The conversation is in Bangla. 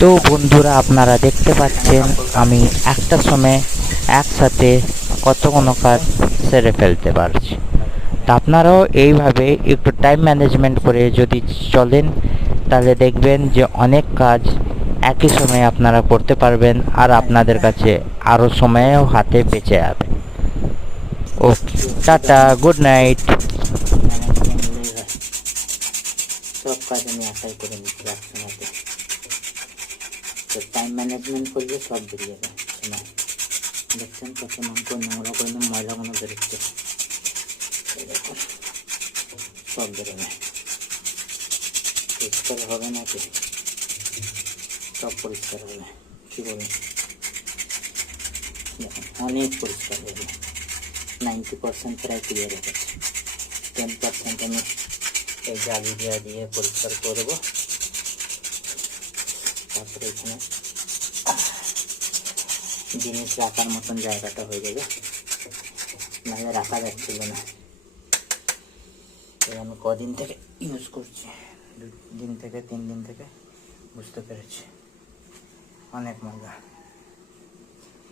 তো বন্ধুরা, আপনারা দেখতে পাচ্ছেন আমি একটা সময় একসাথে কতগুলো কাজ সেরে ফেলতে পারছি। তা আপনারাও এইভাবে একটু টাইম ম্যানেজমেন্ট করে যদি চলেন, তাহলে দেখবেন যে অনেক কাজ একই সময়ে আপনারা করতে পারবেন, আর আপনাদের কাছে আরও সময়ও হাতে বেঁচে যাবে। ওকে, টাটা, গুড নাইট। সব কাজ আমি একাই করে নিচ্ছি একসঙ্গে। তো টাইম ম্যানেজমেন্ট করলে সব বেরিয়ে যাবে। সময় দেখছেন কত মাংস নোংরা করে ময়লাগুলো বেরোচ্ছে, দেখুন সব বেরোবে। পরিষ্কার হবে নাকি? সব পরিষ্কার হবে, কী বলুন? দেখুন অনেক পরিষ্কার হবে, 90% প্রায় ক্লিয়ার হয়ে গেছে। 10% আমি এই জালি দিয়ে পরিষ্কার করবো। তারপরে এখানে জিনিস রাখার মতন জায়গাটা হয়ে যাবে, নাহলে রাখা যাচ্ছিল না। আমি কদিন থেকে ইউজ করছি, 2 দিন থেকে 3 দিন থেকে বুঝতে পেরেছি অনেক মজা।